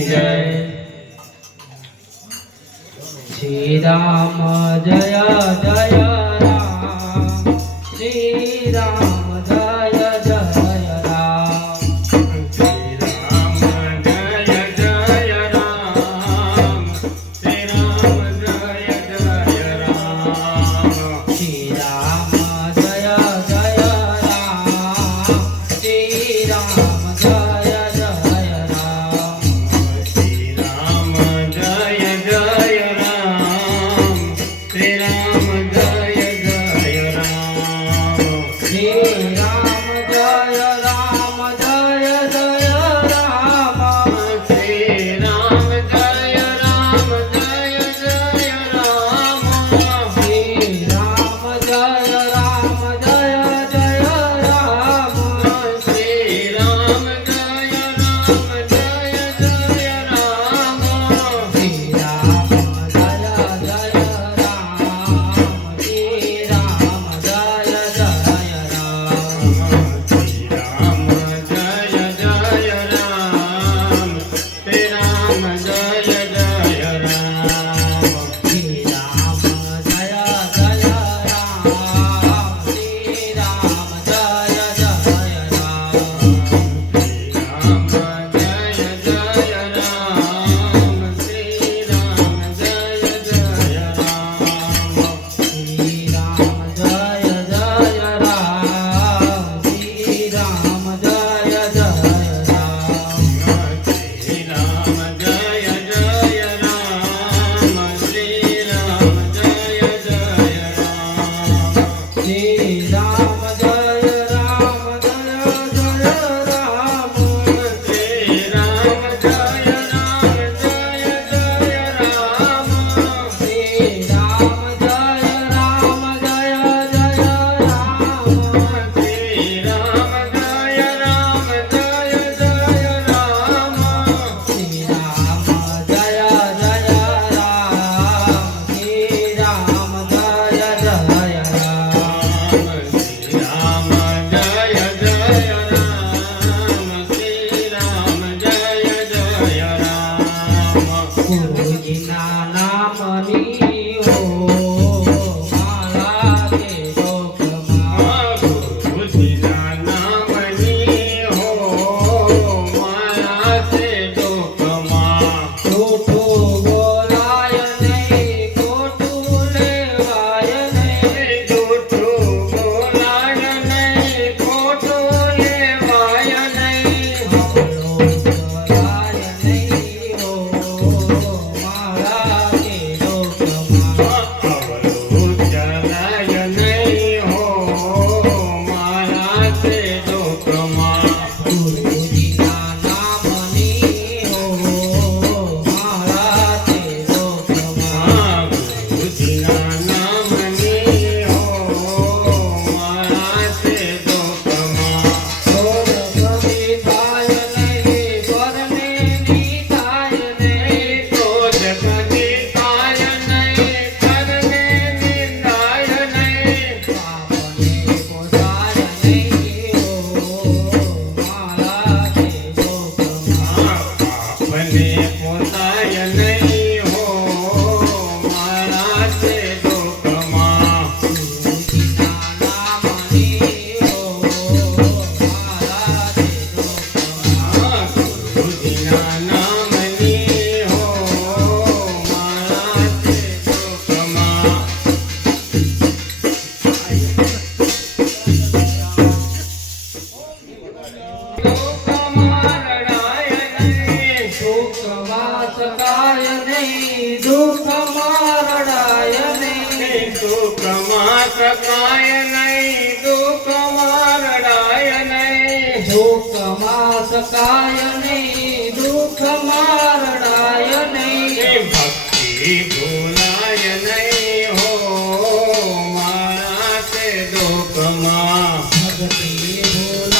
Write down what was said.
જય. શ્રી રામ જય જય. Sim. કાય નહીં દુઃખ મારડાય નહીં. દુઃખમાં સકાય નહીં દુઃખ મારડાય નહીં. ભક્તિ ભૂલાય નહીં હો મારા દુઃખમાં ભક્તિ ભૂલ